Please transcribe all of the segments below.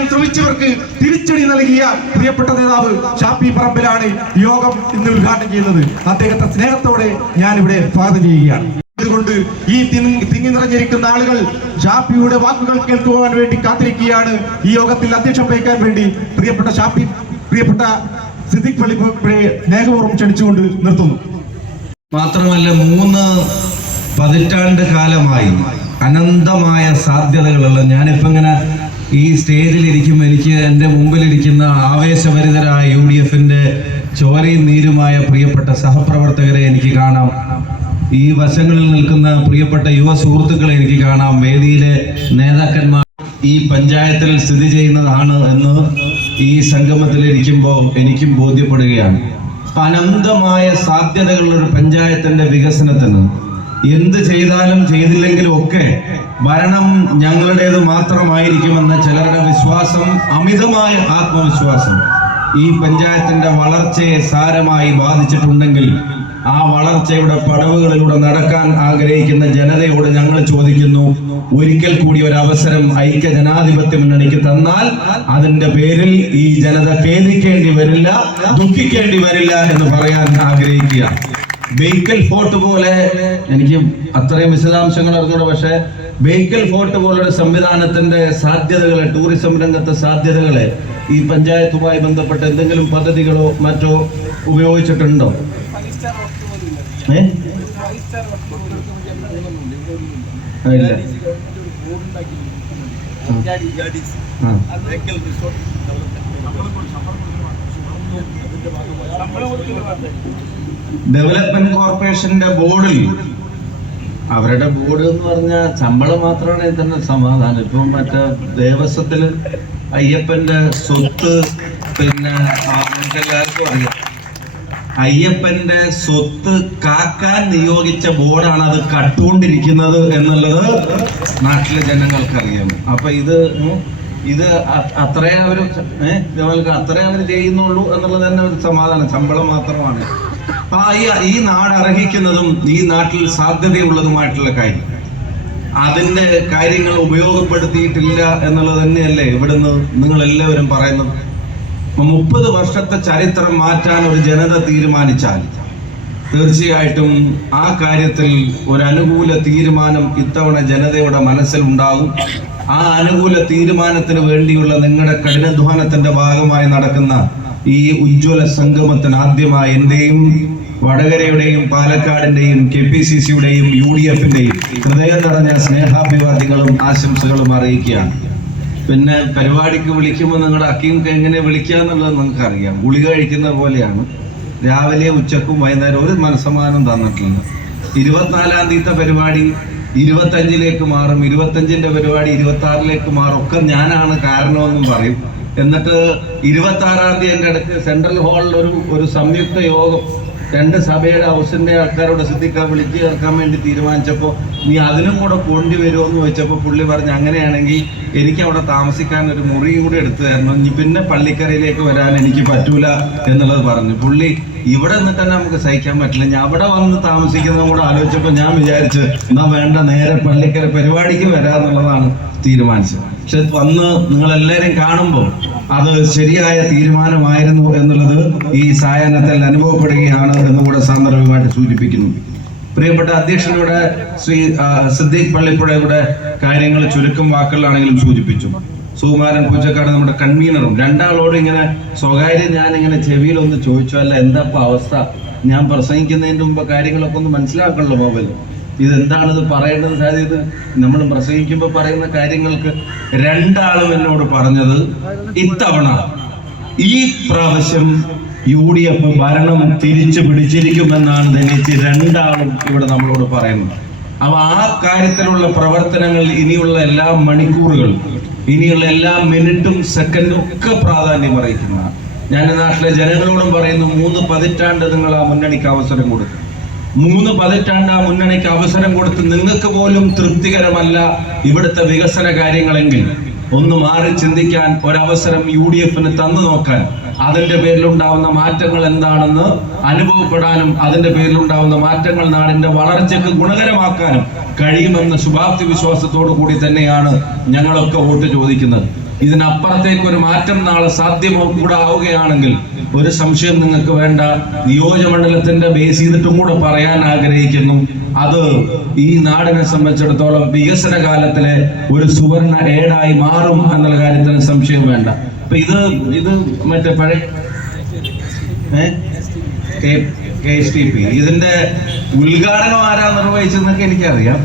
ചെയ്യാൻ ശ്രമിച്ചവർക്ക് തിരിച്ചടി നൽകിയ പ്രിയപ്പെട്ട നേതാവ് ഷാപ്പി പറമ്പിലാണ് യോഗം ഇന്ന് ഉദ്ഘാടനം ചെയ്യുന്നത്. അദ്ദേഹത്തെ സ്നേഹത്തോടെ ഞാൻ ഇവിടെ സ്വാഗതം ചെയ്യുകയാണ്. അതുകൊണ്ട് ഈ തിങ്ങി നിറഞ്ഞിരിക്കുന്ന ആളുകൾ ഷാപ്പിയുടെ വാക്കുകൾ കേൾക്കുവാൻ വേണ്ടി കാത്തിരിക്കുകയാണ്. ഈ യോഗത്തിൽ അധ്യക്ഷം വഹിക്കാൻ വേണ്ടി പ്രിയപ്പെട്ട ഷാപ്പി പ്രിയപ്പെട്ട സിദ്ദിഖ് പള്ളി സ്നേഹപൂർവം ക്ഷണിച്ചുകൊണ്ട് നിർത്തുന്നു. മാത്രമല്ല മൂന്ന് പതിറ്റാണ്ട് കാലമായി അനന്തമായ സാധ്യതകളുള്ള ഞാനിപ്പോ ഇങ്ങനെ ഈ സ്റ്റേജിൽ ഇരിക്കുമ്പോൾ എനിക്ക് എന്റെ മുമ്പിലിരിക്കുന്ന ആവേശഭരിതരായ യു ഡി എഫിന്റെ ചോരയും നീരുമായ പ്രിയപ്പെട്ട സഹപ്രവർത്തകരെ എനിക്ക് കാണാം. ഈ വശങ്ങളിൽ നിൽക്കുന്ന പ്രിയപ്പെട്ട യുവ സുഹൃത്തുക്കളെ എനിക്ക് കാണാം. വേദിയിലെ നേതാക്കന്മാർ ഈ പഞ്ചായത്തിൽ സ്ഥിതി ചെയ്യുന്നതാണ് എന്ന് ഈ സംഗമത്തിൽ ഇരിക്കുമ്പോൾ എനിക്കും ബോധ്യപ്പെടുകയാണ്. അനന്തമായ സാധ്യതകളുള്ള ഒരു പഞ്ചായത്തിന്റെ വികസനത്തിന് എന്ത് ചെയ്താലും ചെയ്തില്ലെങ്കിലും ഒക്കെ ഭരണം ഞങ്ങളുടേത് മാത്രമായിരിക്കുമെന്ന ചിലരുടെ വിശ്വാസം അമിതമായ ആത്മവിശ്വാസം ഈ പഞ്ചായത്തിന്റെ വളർച്ചയെ സാരമായി ബാധിച്ചിട്ടുണ്ടെങ്കിൽ ആ വളർച്ചയുടെ പടവുകളിലൂടെ നടക്കാൻ ആഗ്രഹിക്കുന്ന ജനതയോട് ഞങ്ങൾ ചോദിക്കുന്നു ഒരിക്കൽ കൂടി ഒരു അവസരം ഐക്യ ജനാധിപത്യ മുന്നണിക്ക് തന്നാൽ അതിന്റെ പേരിൽ ഈ ജനത ഖേദിക്കേണ്ടി വരില്ല ദുഃഖിക്കേണ്ടി വരില്ല എന്ന് പറയാൻ ആഗ്രഹിക്കുക. ബേക്കൽ ഫോർട്ട് പോലെ എനിക്ക് അത്രയും വിശദാംശങ്ങൾ അറിഞ്ഞൂടെ പക്ഷേ ബേക്കൽ ഫോർട്ട് പോലൊരു സംവിധാനത്തിന്റെ സാധ്യതകളെ ടൂറിസം രംഗത്തെ സാധ്യതകളെ ഈ പഞ്ചായത്തുമായി ബന്ധപ്പെട്ട എന്തെങ്കിലും പദ്ധതികളോ മറ്റോ ഉപയോഗിച്ചിട്ടുണ്ടോ? ഏ? ആ, ഇല്ല ആ. ഡെവലപ്മെന്റ് കോർപ്പറേഷന്റെ ബോർഡിൽ. അവരുടെ ബോർഡ് എന്ന് പറഞ്ഞാൽ ശമ്പളം മാത്രമാണ് തന്നെ സമാധാനം. ഇപ്പം മറ്റേ ദേവസ്വത്തിൽ അയ്യപ്പന്റെ സ്വത്ത് പിന്നെ എല്ലാവർക്കും അറിയാം. അയ്യപ്പന്റെ സ്വത്ത് കാക്കാൻ നിയോഗിച്ച ബോർഡാണ് അത് കട്ടുകൊണ്ടിരിക്കുന്നത് എന്നുള്ളത് നാട്ടിലെ ജനങ്ങൾക്കറിയാം. അപ്പൊ ഇത് ഇത് അത്രേ അവർ ഏഹ് അത്രേ അവർ ചെയ്യുന്നുള്ളൂ എന്നുള്ളത് തന്നെ ഒരു സമാധാനം. ശമ്പളം മാത്രമാണ്. ആ ഈ നാട് അർഹിക്കുന്നതും ഈ നാട്ടിൽ സാധ്യതയുള്ളതുമായിട്ടുള്ള കാര്യം. അതിന്റെ കാര്യങ്ങൾ ഉപയോഗപ്പെടുത്തിയിട്ടില്ല എന്നുള്ളത് തന്നെയല്ലേ ഇവിടുന്ന് നിങ്ങൾ എല്ലാവരും പറയുന്നത് മുപ്പത് വർഷത്തെ ചരിത്രം മാറ്റാൻ ഒരു ജനത തീരുമാനിച്ചാൽ തീർച്ചയായിട്ടും ആ കാര്യത്തിൽ ഒരു അനുകൂല തീരുമാനം ഇത്തവണ ജനതയുടെ മനസ്സിൽ ഉണ്ടാകും. ആ അനുകൂല തീരുമാനത്തിന് വേണ്ടിയുള്ള നിങ്ങളുടെ കഠിനാധ്വാനത്തിന്റെ ഭാഗമായി നടക്കുന്ന ഈ ഉജ്ജ്വല സംഗമത്തിന് ആദ്യമായി എന്റെയും വടകരയുടെയും പാലക്കാടിന്റെയും കെ പി സി സിയുടെയും യു ഡി എഫിന്റെയും ഹൃദയം നിറഞ്ഞ സ്നേഹാഭിവാദ്യങ്ങളും ആശംസകളും അറിയിക്കുകയാണ്. പിന്നെ പരിപാടിക്ക് വിളിക്കുമ്പോൾ നിങ്ങളുടെ അക്കിയും എങ്ങനെ വിളിക്കുക എന്നുള്ളത് നിങ്ങൾക്ക് അറിയാം ഗുളിക കഴിക്കുന്ന പോലെയാണ്. രാവിലെ ഉച്ചക്കും വൈകുന്നേരം ഒരു മനസ്സമാനം തന്നിട്ടില്ല ഇരുപത്തിനാലാം തീയതി പരിപാടി ഇരുപത്തഞ്ചിലേക്ക് മാറും. ഇരുപത്തഞ്ചിന്റെ പരിപാടി ഇരുപത്തി ആറിലേക്ക് മാറും. ഒക്കെ ഞാനാണ് കാരണമെന്നും പറയും. എന്നിട്ട് ഇരുപത്തി ആറാം തീയതി എന്റെ അടുത്ത് സെൻട്രൽ ഹാളിൽ ഒരു ഒരു സംയുക്ത യോഗം രണ്ട് സഭയുടെ ഹൗസിന്റെ ആൾക്കാരോട് സിദ്ധിക്കാൻ വിളിച്ചു ചേർക്കാൻ വേണ്ടി തീരുമാനിച്ചപ്പോൾ നീ അതിനും കൂടെ പോണ്ടി വരുമോ എന്ന് ചോദിച്ചപ്പോൾ പുള്ളി പറഞ്ഞു അങ്ങനെയാണെങ്കിൽ എനിക്ക് അവിടെ താമസിക്കാൻ ഒരു മുറിയും കൂടി എടുത്തു തരണം. ഇനി പിന്നെ പള്ളിക്കരയിലേക്ക് വരാൻ എനിക്ക് പറ്റൂല എന്നുള്ളത് പറഞ്ഞു. പുള്ളി ഇവിടെ നിന്നിട്ട് തന്നെ നമുക്ക് സഹിക്കാൻ പറ്റില്ല. ഞാൻ അവിടെ വന്ന് താമസിക്കുന്നതും കൂടെ ആലോചിച്ചപ്പോൾ ഞാൻ വിചാരിച്ച് എന്നാ വേണ്ട നേരെ പള്ളിക്കര പരിപാടിക്ക് വരാന്നുള്ളതാണ് തീരുമാനിച്ചത്. പക്ഷെ വന്ന് നിങ്ങളെല്ലാവരും കാണുമ്പോൾ അത് ശരിയായ തീരുമാനമായിരുന്നു എന്നുള്ളത് ഈ സായാഹ്നത്തിൽ അനുഭവപ്പെടുകയാണ് എന്നുകൂടെ സാന്ദർഭികമായിട്ട് സൂചിപ്പിക്കുന്നു. പ്രിയപ്പെട്ട അധ്യക്ഷനോട് ശ്രീ സിദ്ദീഖ് പള്ളിപ്പുഴയുടെ കാര്യങ്ങൾ ചുരുക്കം വാക്കുകളാണെങ്കിലും സൂചിപ്പിച്ചു. സുകുമാരൻ പൂച്ചക്കാട് നമ്മുടെ കൺവീനറും. രണ്ടാളോട് ഇങ്ങനെ സ്വകാര്യം ഞാൻ ഇങ്ങനെ ചെവിയിൽ ഒന്ന് ചോദിച്ചു അല്ല എന്താ അവസ്ഥ? ഞാൻ പ്രസംഗിക്കുന്നതിന് മുമ്പ് കാര്യങ്ങളൊക്കെ ഒന്ന് മനസ്സിലാക്കണല്ലോ മൊബൈൽ. ഇതെന്താണിത് പറയേണ്ടത് സാധ്യത നമ്മൾ പ്രസംഗിക്കുമ്പോൾ പറയുന്ന കാര്യങ്ങൾക്ക് രണ്ടാളും എന്നോട് പറഞ്ഞത് ഇത്തവണ. ഈ പ്രാവശ്യം യു ഡി എഫ് ഭരണം തിരിച്ചു പിടിച്ചിരിക്കുമെന്നാണ് ധനിച്ച് രണ്ടാളും ഇവിടെ നമ്മളോട് പറയുന്നത്. അപ്പൊ ആ കാര്യത്തിലുള്ള പ്രവർത്തനങ്ങൾ ഇനിയുള്ള എല്ലാ മണിക്കൂറുകൾ ഇനിയുള്ള എല്ലാ മിനിറ്റും സെക്കൻഡും ഒക്കെ പ്രാധാന്യം അറിയിക്കുന്നതാണ്. ഞാൻ നാട്ടിലെ ജനങ്ങളോടും പറയുന്നു മൂന്ന് പതിറ്റാണ്ട് നിങ്ങൾ ആ മുന്നണിക്ക് അവസരം കൊടുക്കും മൂന്ന് പതിറ്റാണ്ട് ആ മുന്നണിക്ക് അവസരം കൊടുത്ത് നിങ്ങൾക്ക് പോലും തൃപ്തികരമല്ല ഇവിടുത്തെ വികസന കാര്യങ്ങളെങ്കിൽ. ഒന്ന് മാറി ചിന്തിക്കാൻ ഒരവസരം യു ഡി എഫിന് തന്നു നോക്കാൻ. അതിന്റെ പേരിലുണ്ടാവുന്ന മാറ്റങ്ങൾ എന്താണെന്ന് അനുഭവപ്പെടാനും അതിന്റെ പേരിലുണ്ടാവുന്ന മാറ്റങ്ങൾ നാടിന്റെ വളർച്ചയ്ക്ക് ഗുണകരമാക്കാനും കഴിയുമെന്ന ശുഭാപ്തി വിശ്വാസത്തോടു കൂടി തന്നെയാണ് ഞങ്ങളൊക്കെ വോട്ട് ചോദിക്കുന്നത്. ഇതിനപ്പുറത്തേക്ക് ഒരു മാറ്റം നാളെ സാധ്യമോ കൂടെ ആവുകയാണെങ്കിൽ ഒരു സംശയം നിങ്ങൾക്ക് വേണ്ട. നിയോജകമണ്ഡലത്തിന്റെ ബേസ് ചെയ്തിട്ടും കൂടെ പറയാൻ ആഗ്രഹിക്കുന്നു. അത് ഈ നാടിനെ സംബന്ധിച്ചിടത്തോളം വികസന കാലത്തിലെ ഒരു സുവർണ ഏടായി മാറും എന്നുള്ള കാര്യത്തിന് സംശയം വേണ്ട. അപ്പൊ ഇത് ഇത് മറ്റേ പഴയ ഇതിന്റെ ഉദ്ഘാടനം ആരാ നിർവഹിച്ചെന്നൊക്കെ എനിക്കറിയാം.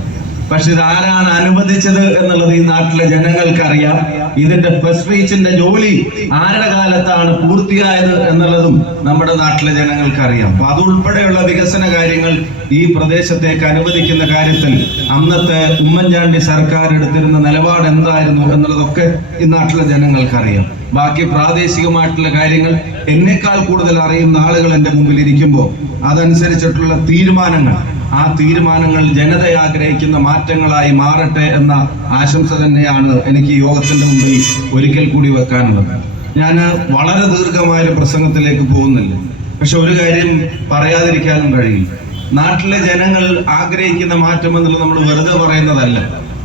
പക്ഷെ ഇത് ആരാണ് അനുവദിച്ചത് എന്നുള്ളത് ഈ നാട്ടിലെ ജനങ്ങൾക്കറിയാം. ഇതിന്റെ ഫസ്റ്റ് റീച്ചിന്റെ ജോലി ആരുടെ കാലത്താണ് പൂർത്തിയായത് എന്നുള്ളതും നമ്മുടെ നാട്ടിലെ ജനങ്ങൾക്കറിയാം. അപ്പൊ അതുൾപ്പെടെയുള്ള വികസന കാര്യങ്ങൾ ഈ പ്രദേശത്തേക്ക് അനുവദിക്കുന്ന കാര്യത്തിൽ അന്നത്തെ ഉമ്മൻചാണ്ടി സർക്കാർ എടുത്തിരുന്ന നിലപാട് എന്തായിരുന്നു എന്നുള്ളതൊക്കെ ഈ നാട്ടിലെ ജനങ്ങൾക്കറിയാം. ബാക്കി പ്രാദേശികമായിട്ടുള്ള കാര്യങ്ങൾ എന്നേക്കാൾ കൂടുതൽ അറിയുന്ന ആളുകൾ എന്റെ മുമ്പിൽ ഇരിക്കുമ്പോൾ അതനുസരിച്ചിട്ടുള്ള തീരുമാനങ്ങൾ ആ തീരുമാനങ്ങൾ ജനത ആഗ്രഹിക്കുന്ന മാറ്റങ്ങളായി മാറട്ടെ എന്ന ആശംസ തന്നെയാണ് എനിക്ക് യോഗത്തിന്റെ മുമ്പിൽ ഒരിക്കൽ കൂടി വെക്കാനുള്ളത്. ഞാൻ വളരെ ദീർഘമായ ഒരു പ്രസംഗത്തിലേക്ക് പോകുന്നില്ല. പക്ഷെ ഒരു കാര്യം പറയാതിരിക്കാനും കഴിയില്ല. നാട്ടിലെ ജനങ്ങൾ ആഗ്രഹിക്കുന്ന മാറ്റം എന്നുള്ളത് നമ്മൾ വെറുതെ പറയുന്നതല്ല.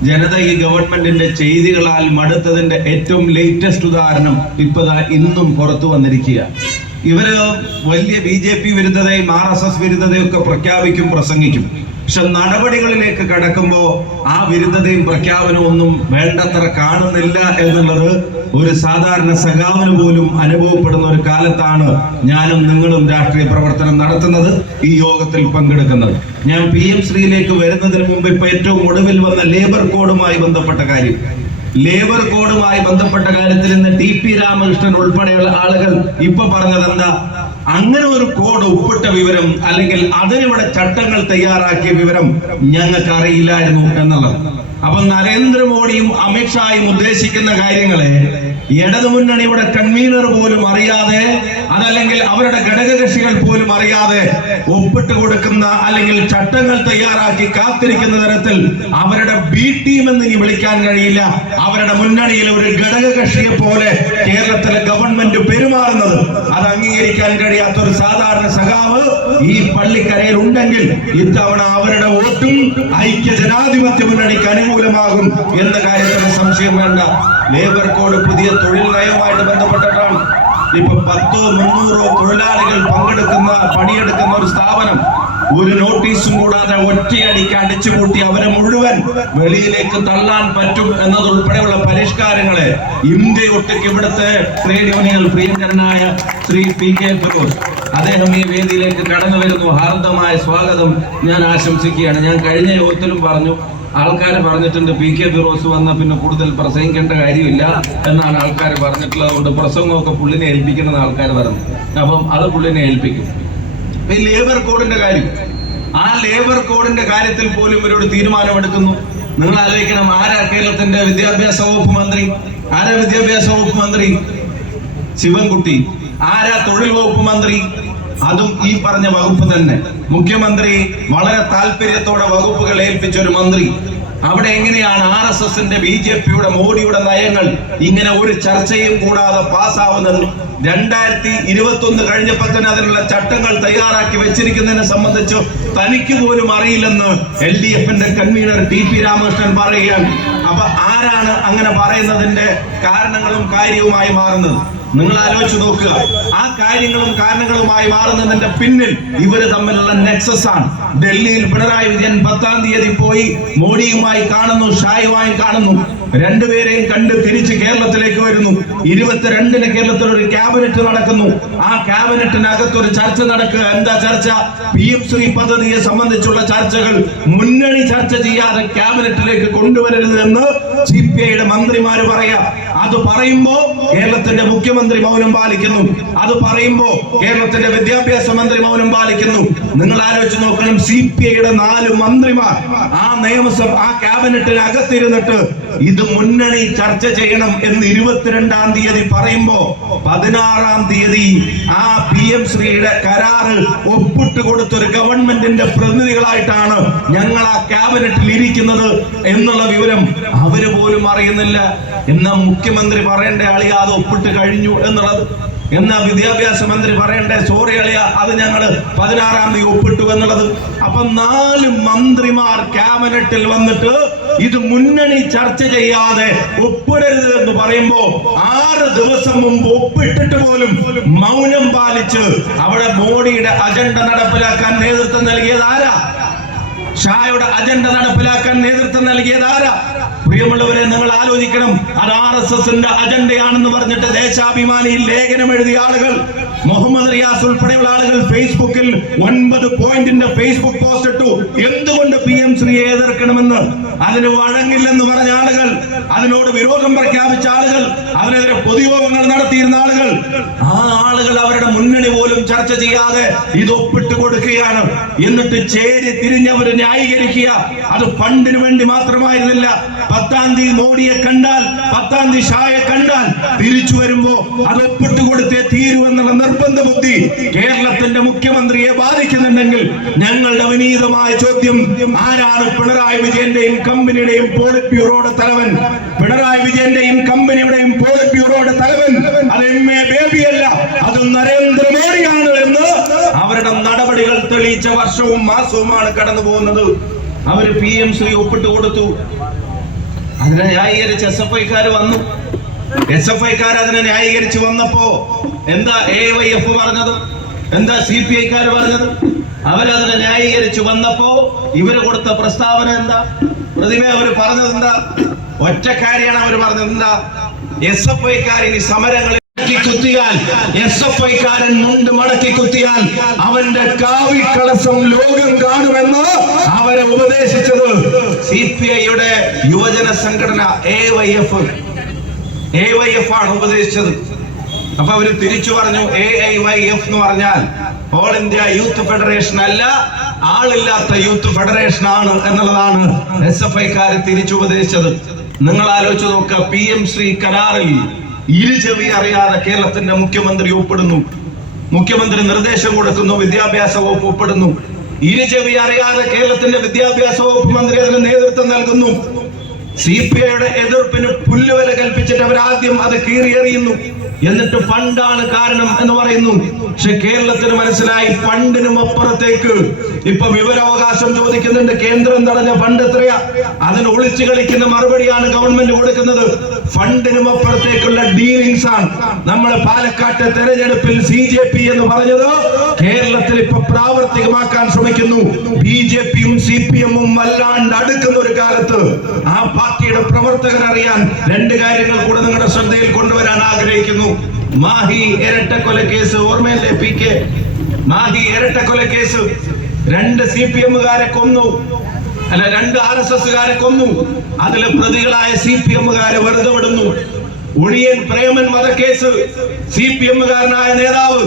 ജനത ഈ ഗവൺമെന്റിന്റെ ചെയ്തികളാൽ മടുത്തതിന്റെ ഏറ്റവും ലേറ്റസ്റ്റ് ഉദാഹരണം ഇപ്പതാ ഇന്നും പുറത്തു വന്നിരിക്കുക ഇവർ വലിയ ബി ജെ പി വിരുദ്ധതയും ആർ എസ് എസ് വിരുദ്ധതയും ഒക്കെ പ്രഖ്യാപിക്കും പ്രസംഗിക്കും. പക്ഷെ നടപടികളിലേക്ക് കടക്കുമ്പോൾ ആ വിരുദ്ധതയും പ്രഖ്യാപനവും ഒന്നും വേണ്ടത്ര കാണുന്നില്ല എന്നുള്ളത് ഒരു സാധാരണ സഖാവിന് പോലും അനുഭവപ്പെടുന്ന ഒരു കാലത്താണ് ഞാനും നിങ്ങളും രാഷ്ട്രീയ പ്രവർത്തനം നടത്തുന്നത് ഈ യോഗത്തിൽ പങ്കെടുക്കുന്നത്. ഞാൻ പി എം ശ്രീയിലേക്ക് വരുന്നതിന് മുമ്പ് ഇപ്പൊ ഏറ്റവും ഒടുവിൽ വന്ന ലേബർ കോഡുമായി ബന്ധപ്പെട്ട കാര്യം. ലേബർ കോഡുമായി ബന്ധപ്പെട്ട കാര്യത്തിൽ ഇന്ന് ടി പി രാമകൃഷ്ണൻ ഉൾപ്പെടെയുള്ള ആളുകൾ ഇപ്പൊ പറഞ്ഞത് എന്താ? അങ്ങനെ ഒരു കോഡ് ഒപ്പിട്ട വിവരം അല്ലെങ്കിൽ അതിനിവിടെ ചട്ടങ്ങൾ തയ്യാറാക്കിയ വിവരം ഞങ്ങൾക്ക് അറിയില്ലായിരുന്നു എന്നുള്ളത്. അപ്പൊ നരേന്ദ്രമോദിയും അമിത്ഷായും ഉദ്ദേശിക്കുന്ന കാര്യങ്ങളെ ഇടതുമുന്നണിയുടെ കൺവീനർ പോലും അറിയാതെ അതല്ലെങ്കിൽ അവരുടെ ഘടകകക്ഷികൾ പോലും അറിയാതെ ഒപ്പിട്ട് കൊടുക്കുന്ന അല്ലെങ്കിൽ ചട്ടങ്ങൾ തയ്യാറാക്കി കാത്തിരിക്കുന്ന തരത്തിൽ അവരുടെ ബി ടീം എന്ന് ഇനി വിളിക്കാൻ കഴിയില്ല. അവരുടെ മുന്നണിയിൽ ഒരു ഘടകകക്ഷിയെ പോലെ കേരളത്തിലെ ഗവൺമെന്റ് പെരുമാറുന്നത്. അത് അംഗീകരിക്കാൻ കഴിയാത്ത ഒരു സാധാരണ സഖാവ് ഈ പള്ളിക്കരയിൽ ഉണ്ടെങ്കിൽ ഇത്തവണ അവരുടെ വോട്ടും ഐക്യ ജനാധിപത്യ മുന്നണിക്ക് അനുകൂലമാകും എന്ന കാര്യത്തിന് സംശയം വേണ്ട. ലേബർ കോഡ് പുതിയ തൊഴിൽ നയവുമായിട്ട് ബന്ധപ്പെട്ടിട്ടാണ്. ഇപ്പൊ പത്തോ മുന്നൂറോ തൊഴിലാളികൾ പങ്കെടുക്കുന്ന പണിയെടുക്കുന്ന ഒരു സ്ഥാപനം ഒരു നോട്ടീസും കൂടാതെ ഒറ്റയടിക്ക് അടിച്ചുകൂട്ടി അവരെ മുഴുവൻ വെളിയിലേക്ക് തള്ളാൻ പറ്റും എന്നതുൾപ്പെടെയുള്ള പരിഷ്കാരങ്ങളെ ഇന്ത്യ ഒട്ടിക്ക് ഇവിടുത്തെ ട്രേഡ് യൂണിയൻ പ്രിയങ്കരനായ ശ്രീ പി കെ ഫിറോസ്. അദ്ദേഹം ഈ വേദിയിലേക്ക് കടന്നു വരുന്നു. ഹാർദമായ സ്വാഗതം ഞാൻ ആശംസിക്കുകയാണ്. ഞാൻ കഴിഞ്ഞ യോഗത്തിലും പറഞ്ഞു ആൾക്കാർ പറഞ്ഞിട്ടുണ്ട് പി കെ ഫിറോസ് വന്ന പിന്നെ കൂടുതൽ പ്രസംഗിക്കേണ്ട കാര്യമില്ല എന്നാണ് ആൾക്കാർ പറഞ്ഞിട്ടുള്ളത്. അതുകൊണ്ട് പ്രസംഗമൊക്കെ പുള്ളിനെ ഏൽപ്പിക്കണമെന്ന് ആൾക്കാർ പറഞ്ഞു അപ്പം അത് പുള്ളിനെ ഏൽപ്പിക്കും. ഈ ലേബർ കോഡിന്റെ കാര്യം. ആ ലേബർ കോഡിന്റെ കാര്യത്തിൽ പോലും ഇവരോട് തീരുമാനമെടുക്കുന്നു. നിങ്ങൾ ആലോചിക്കണം ആരാ കേരളത്തിന്റെ വിദ്യാഭ്യാസ വകുപ്പ് മന്ത്രി? ആരാ വിദ്യാഭ്യാസ വകുപ്പ് മന്ത്രി? ശിവൻകുട്ടി. ആരാ തൊഴിൽ വകുപ്പ് മന്ത്രി? അതും ഈ പറഞ്ഞ വകുപ്പ് തന്നെ. മുഖ്യമന്ത്രി വളരെ താല്പര്യത്തോടെ വകുപ്പുകൾ ഏൽപ്പിച്ച ഒരു മന്ത്രി. അവിടെ എങ്ങനെയാണ് ആർ എസ് എസിന്റെ ബി ജെ പിയുടെ മോഡിയുടെ നയങ്ങൾ ഇങ്ങനെ ഒരു ചർച്ചയും കൂടാതെ പാസ്സാവുന്നത്? രണ്ടായിരത്തി ഇരുപത്തി ഒന്ന് കഴിഞ്ഞപ്പോ തന്നെ അതിനുള്ള ചട്ടങ്ങൾ തയ്യാറാക്കി വെച്ചിരിക്കുന്നതിനെ സംബന്ധിച്ച് തനിക്ക് പോലും അറിയില്ലെന്ന് എൽ ഡി എഫിന്റെ കൺവീനർ ടി പി രാമകൃഷ്ണൻ പറയുകയാണ്. അപ്പൊ ആരാണ് അങ്ങനെ പറയുന്നതിന്റെ കാരണങ്ങളും കാര്യവുമായി മാറുന്നത്? നിങ്ങൾ ആലോചിച്ച് നോക്കുക. ആ കാര്യങ്ങളും കാരണങ്ങളുമായി മാറുന്നതിന്റെ പിന്നിൽ ഇവർ തമ്മിലുള്ള നെക്സസ് ആണ്. ഡൽഹിയിൽ പിണറായി വിജയൻ പത്താം തീയതി പോയി മോഡിയുമായി കാണുന്നു ഷായുമായി കാണുന്നു. രണ്ടുപേരെയും കണ്ട് തിരിച്ച് കേരളത്തിലേക്ക് വരുന്നു. ഇരുപത്തിരണ്ടിന് കേരളത്തിൽ ഒരു ക്യാബിനറ്റ് നടക്കുന്നു. ആ ക്യാബിനറ്റിനകത്ത് ഒരു ചർച്ച നടക്കുക. എന്താ ചർച്ച? പി എം ശ്രീ പദ്ധതിയെ സംബന്ധിച്ചുള്ള ചർച്ചകൾ. മുന്നണി ചർച്ച ചെയ്യാതെ ക്യാബിനറ്റിലേക്ക് കൊണ്ടുവരരുത് എന്ന് സി പി ഐയുടെ മന്ത്രിമാര് പറയാം. അത് പറയുമ്പോ കേരളത്തിന്റെ മുഖ്യമന്ത്രി മൗനം പാലിക്കുന്നു. അത് പറയുമ്പോ കേരളത്തിന്റെ വിദ്യാഭ്യാസ മന്ത്രി മൗനം പാലിക്കുന്നു. നിങ്ങൾ ആലോചിച്ച് നോക്കണം. സി പി ഐയുടെ നാല് മന്ത്രിമാർ ആ നിയമസഭ ആ ക്യാബിനറ്റിനകത്തിരുന്നിട്ട് ഇത് മുന്നണി ചർച്ച ചെയ്യണം എന്ന് ഇരുപത്തിരണ്ടാം തീയതി പറയുമ്പോ പതിനാറാം തീയതി ആ പി എം ശ്രീയുടെ കരാറ് ഒപ്പിട്ട് കൊടുത്തൊരു ഗവൺമെന്റിന്റെ പ്രതിനിധികളായിട്ടാണ് ഞങ്ങൾ ആ ക്യാബിനറ്റിൽ ഇരിക്കുന്നത് എന്നുള്ള വിവരം അവർ പോലും അറിയുന്നില്ല. എന്നാ മുഖ്യമന്ത്രി പറയേണ്ട ആളി അത് ഒപ്പിട്ട് കഴിഞ്ഞു എന്നുള്ളത്? എന്നാ വിദ്യാഭ്യാസ മന്ത്രി പറയണ്ടേ സോറി അളിയ അത് ഞങ്ങൾ പതിനാറാം തീയതി ഒപ്പിട്ടു എന്നുള്ളത്? അപ്പൊ നാല് മന്ത്രിമാർ ക്യാബിനറ്റിൽ വന്നിട്ട് ഇത് മുന്നണി ചർച്ച ചെയ്യാതെ ഒപ്പിടരുത് എന്ന് പറയുമ്പോ ആറ് ദിവസം മുമ്പ് ഒപ്പിട്ടിട്ട് പോലും മൗനം പാലിച്ച് അവിടെ മോഡിയുടെ അജണ്ട നടപ്പിലാക്കാൻ നേതൃത്വം നൽകിയത് ആരാ? ഷായുടെ അജണ്ട നടപ്പിലാക്കാൻ നേതൃത്വം നൽകിയത് ആരാ? പ്രിയമുള്ളവരെ നിങ്ങൾ ആലോചിക്കണം. അത് ആർ എസ് എസിന്റെ അജണ്ടയാണെന്ന് പറഞ്ഞിട്ട് ദേശാഭിമാനിയിൽ ലേഖനം എഴുതിയ ആളുകൾ മുഹമ്മദ് റിയാസ് ഉൾപ്പെടെയുള്ള ആളുകൾ ഫേസ്ബുക്കിൽ ഒൻപത് പോയിന്റിന്റെ ഫേസ്ബുക്ക് പോസ്റ്റ് ഇട്ടു. എന്തുകൊണ്ട് പി എം ശ്രീയെ എതിർക്കണമെന്ന് അതിന് വഴങ്ങില്ലെന്ന് പറഞ്ഞ ആളുകൾ അതിനോട് വിരോധം പ്രഖ്യാപിച്ച ആളുകൾ അതിനെതിരെ പൊതുയോഗങ്ങൾ നടത്തിയിരുന്ന ആളുകൾ ആ ആളുകൾ അവരുടെ മുന്നണി പോലും ചർച്ച ചെയ്യാതെ ഇത് ഒപ്പിട്ട് കൊടുക്കുകയാണ്. എന്നിട്ട് ചേരി തിരിഞ്ഞവര് ന്യായീകരിക്കുക. അത് ഫണ്ടിന് വേണ്ടി മാത്രമായിരുന്നില്ല. പത്താം തീയതി മോഡിയെ കണ്ടാൽ പത്താം തീയതി ഷായെ കണ്ടാൽ തിരിച്ചു വരുമ്പോ അത് ഒപ്പിട്ട് കൊടുത്തേ തീരുവെന്നുള്ള നിർബന്ധ ബുദ്ധി കേരളത്തിന്റെ മുഖ്യമന്ത്രിയെ ബാധിക്കുന്നുണ്ടെങ്കിൽ ഞങ്ങളുടെ വിനീതമായ ചോദ്യം ആരാണ് പിണറായി വിജയന്റെയും കമ്പനിയുടെയും പോളിറ്റ് ബ്യൂറോയുടെ തലവൻ? പിണറായി വിജയന്റെയും കമ്പനിയുടെയും പോളിറ്റ് ബ്യൂറോയുടെ തലവൻ? അത് എം എ ബേബി അല്ല അത് നരേന്ദ്രമോദിയാണ് എന്ന് അവരുടെ നടപടികൾ തെളിയിച്ച വർഷവും മാസവുമാണ് കടന്നു പോകുന്നത് അവർ പി എം ശ്രീ ഒപ്പിട്ട് കൊടുത്തു. അതിനെ ന്യായീകരിച്ച് എസ് എഫ് ഐക്കാർ വന്നു. എസ് എഫ് ഐക്കാർ അതിനെ ന്യായീകരിച്ച് വന്നപ്പോ എന്താ എ വൈ എഫ് പറഞ്ഞത്? എന്താ സി പി ഐക്കാർ പറഞ്ഞത്? അവരതിനെ ന്യായീകരിച്ച് വന്നപ്പോ ഇവർ കൊടുത്ത പ്രസ്താവന എന്താ? പ്രതിമ അവർ പറഞ്ഞത് എന്താ? ഒറ്റക്കാരിയാണ് അവർ പറഞ്ഞത് എന്താ? എസ് എഫ് ഐക്കാർ ഇനി സമരങ്ങളിൽ മടക്കി കുത്തിയാൽ എസ് എഫ് ഐക്കാരൻ മുണ്ട് മടക്കി കുത്തിയാൽ അവന്റെ കാവി കാവിക്കളസം ലോകം കാണുമെന്ന് അവരെ ഉപദേശിച്ചത് സി പി ഐയുടെ യുവജന സംഘടന A Y F A Y F ആണ് ഉപദേശിച്ചത്. അപ്പൊ അവർ തിരിച്ചു പറഞ്ഞു എ ഐ വൈ എഫ് എന്ന് പറഞ്ഞാൽ ഓൾ ഇന്ത്യ യൂത്ത് ഫെഡറേഷൻ അല്ല ആളില്ലാത്ത യൂത്ത് ഫെഡറേഷൻ ആണ് എന്നുള്ളതാണ് എസ് എഫ് ഐക്കാര് തിരിച്ചു ഉപദേശിച്ചത്. നിങ്ങൾ ആലോചിച്ച് നോക്കുക പി എം ശ്രീ കരാറിൽ ഇരുചെവി അറിയാതെ കേരളത്തിന്റെ മുഖ്യമന്ത്രി ഒപ്പിടുന്നു. മുഖ്യമന്ത്രി നിർദ്ദേശം കൊടുക്കുന്നു വിദ്യാഭ്യാസ വകുപ്പ് ഒപ്പിടുന്നു. ഇരുചെവി അറിയാതെ കേരളത്തിന്റെ വിദ്യാഭ്യാസ വകുപ്പ് മന്ത്രി അതിന് നേതൃത്വം നൽകുന്നു. സി പി ഐയുടെ എതിർപ്പിന് പുല്ലുവല കൽപ്പിച്ചിട്ട് അവരാദ്യം അത് കീറിയെറിയുന്നു. എന്നിട്ട് ഫണ്ടാണ് കാരണം എന്ന് പറയുന്നു. പക്ഷെ കേരളത്തിന് മനസ്സിലായി ഫണ്ടിനും അപ്പുറത്തേക്ക്. ഇപ്പൊ വിവരാവകാശം ചോദിക്കുന്നുണ്ട് കേന്ദ്രം തടഞ്ഞ ഫണ്ട് എത്രയാ? അതിന് ഒളിച്ചു കളിക്കുന്ന മറുപടിയാണ് ഗവൺമെന്റ് കൊടുക്കുന്നത്. ഫണ്ടിനും അപ്പുറത്തേക്കുള്ള ഡീലിങ്സ് ആണ്. നമ്മൾ പാലക്കാട്ടെ തെരഞ്ഞെടുപ്പിൽ സി ജെ പി എന്ന് പറഞ്ഞത് കേരളത്തിൽ ഇപ്പൊ പ്രാവർത്തികമാക്കാൻ ശ്രമിക്കുന്നു. ബി ജെ പിയും സി പി എമ്മും വല്ലാണ്ട് അടുക്കുന്ന ഒരു കാലത്ത് ആ പാർട്ടിയുടെ പ്രവർത്തകർ അറിയാൻ രണ്ട് കാര്യങ്ങൾ കൂടെ ആഗ്രഹിക്കുന്നു. മാഹി ഇരട്ട കൊലക്കേസ് ഓർമ്മയല്ലേ പി കെ? മാഹി ഇരട്ട കൊലക്കേസ് രണ്ട് സി പി എമ്മുകാരെ കൊന്നു. അല്ല രണ്ട് ആർ എസ് എസ്സുകാരെ കൊന്നു. അതിലെ പ്രതികളായ സി പി എമ്മുകാരെ വെറുതെ വിടുന്നു. ഒഴിയൻ പ്രേമൻ വധക്കേസ് സി പി എമ്മുകാരനായ നേതാവ്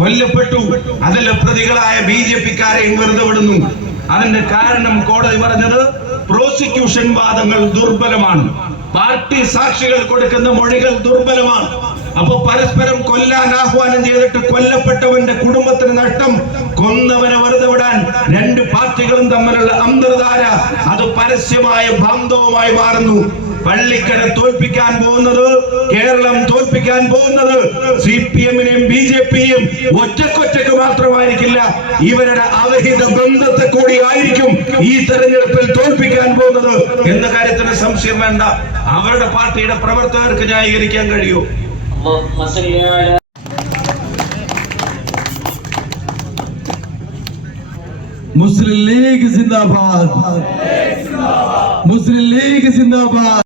കൊല്ലപ്പെട്ടു. അതിലെ പ്രതികളായ ബി ജെ പിക്കാരെയും വെറുതെ വിടുന്നു. അതിന്റെ കാരണം കോടതി പറഞ്ഞത് പ്രോസിക്യൂഷൻ വാദങ്ങൾ ദുർബലമാണ്. പാർട്ടി സാക്ഷികൾ കൊടുക്കുന്ന മൊഴികൾ ദുർബലമാണ്. അപ്പൊ പരസ്പരം കൊല്ലാൻ ആഹ്വാനം ചെയ്തിട്ട് കൊല്ലപ്പെട്ടവന്റെ കുടുംബത്തിന് നഷ്ടം കൊന്നവനെ വെറുതെ വിടാൻ രണ്ട് പാർട്ടികളും തമ്മിലുള്ള അന്തർധാര അത് പരസ്യമായ ബാന്ധവമായി മാറുന്നു. പള്ളിക്കര തോൽപ്പിക്കാൻ പോകുന്നത് കേരളം തോൽപ്പിക്കാൻ പോകുന്നത് സി പി എമ്മിനെയും ബി ജെ പിയും ഒറ്റക്കൊറ്റക്ക് മാത്രമായിരിക്കില്ല. ഇവരുടെ അവഹിത ബന്ധത്തെ കൂടി ആയിരിക്കും ഈ തെരഞ്ഞെടുപ്പിൽ തോൽപ്പിക്കാൻ പോകുന്നത്. എന്ന കാര്യത്തിന് സംശയം വേണ്ട. അവരുടെ പാർട്ടിയുടെ പ്രവർത്തകർക്ക് ന്യായീകരിക്കാൻ കഴിയൂ. മുസ്ലിം ലീഗ് സിന്ദാബാദ്. മുസ്ലിം ലീഗ് സിന്ദാബാദ്.